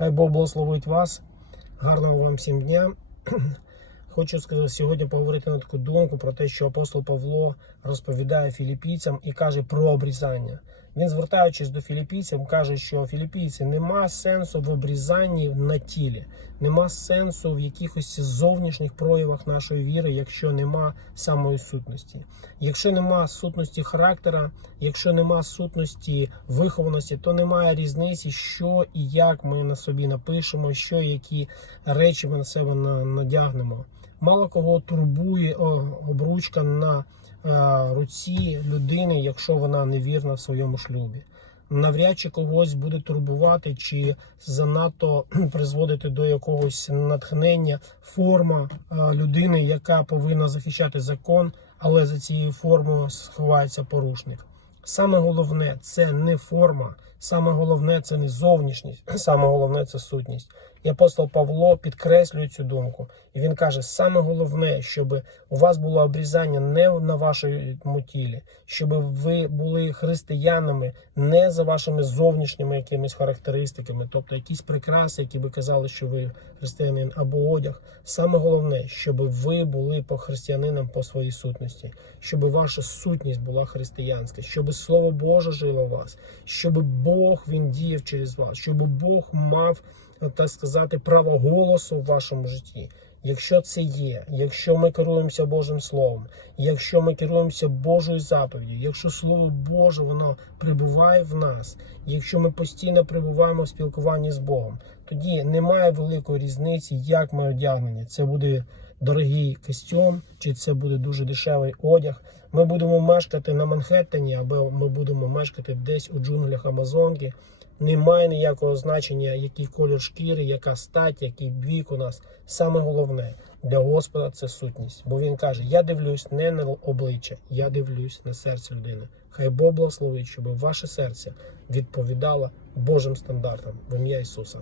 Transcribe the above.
Хай Бог благословить вас. Гарного вам всім дня. Хочу сказати, сьогодні поговорити на таку думку про те, що апостол Павло розповідає філіпійцям і каже про обрізання. Він, звертаючись до філіпійців, каже, що філіпійці нема сенсу в обрізанні на тілі, нема сенсу в якихось зовнішніх проявах нашої віри, якщо нема самої сутності. Якщо нема сутності характера, якщо нема сутності вихованості, то немає різниці, що і як ми на собі напишемо, що і які речі ми на себе надягнемо. Мало кого турбує обручка на е, руці людини, якщо вона невірна в своєму шлюбі. Навряд чи когось буде турбувати чи занадто призводити до якогось натхнення форма е, людини, яка повинна захищати закон, але за цією формою сховається порушник. Саме головне це не форма, саме головне це не зовнішність, саме головне це сутність. І апостол Павло підкреслює цю думку. І він каже: саме головне, щоб у вас було обрізання не на вашому тілі, щоб ви були християнами не за вашими зовнішніми якимись характеристиками, тобто якісь прикраси, які би казали, що ви християнин, або одяг. Саме головне, щоб ви були по християнинам по своїй сутності, щоб ваша сутність була християнська, щоб Слово Боже жило в вас, щоб Бог він діяв через вас, щоб Бог мав так сказати, право голосу в вашому житті. Якщо це є, якщо ми керуємося Божим Словом, якщо ми керуємося Божою заповіддю, якщо Слово Боже воно прибуває в нас, якщо ми постійно перебуваємо в спілкуванні з Богом, тоді немає великої різниці, як ми одягнені. Це буде дорогий костюм, чи це буде дуже дешевий одяг. Ми будемо мешкати на Манхеттені, або ми будемо мешкати десь у джунглях Амазонки. Немає ніякого значення, який колір шкіри, яка стать, який вік у нас. Саме головне для Господа це сутність. Бо він каже: Я дивлюсь не на обличчя, я дивлюсь на серце людини. Хай Бог благословить, щоб ваше серце відповідало Божим стандартам в ім'я Ісуса.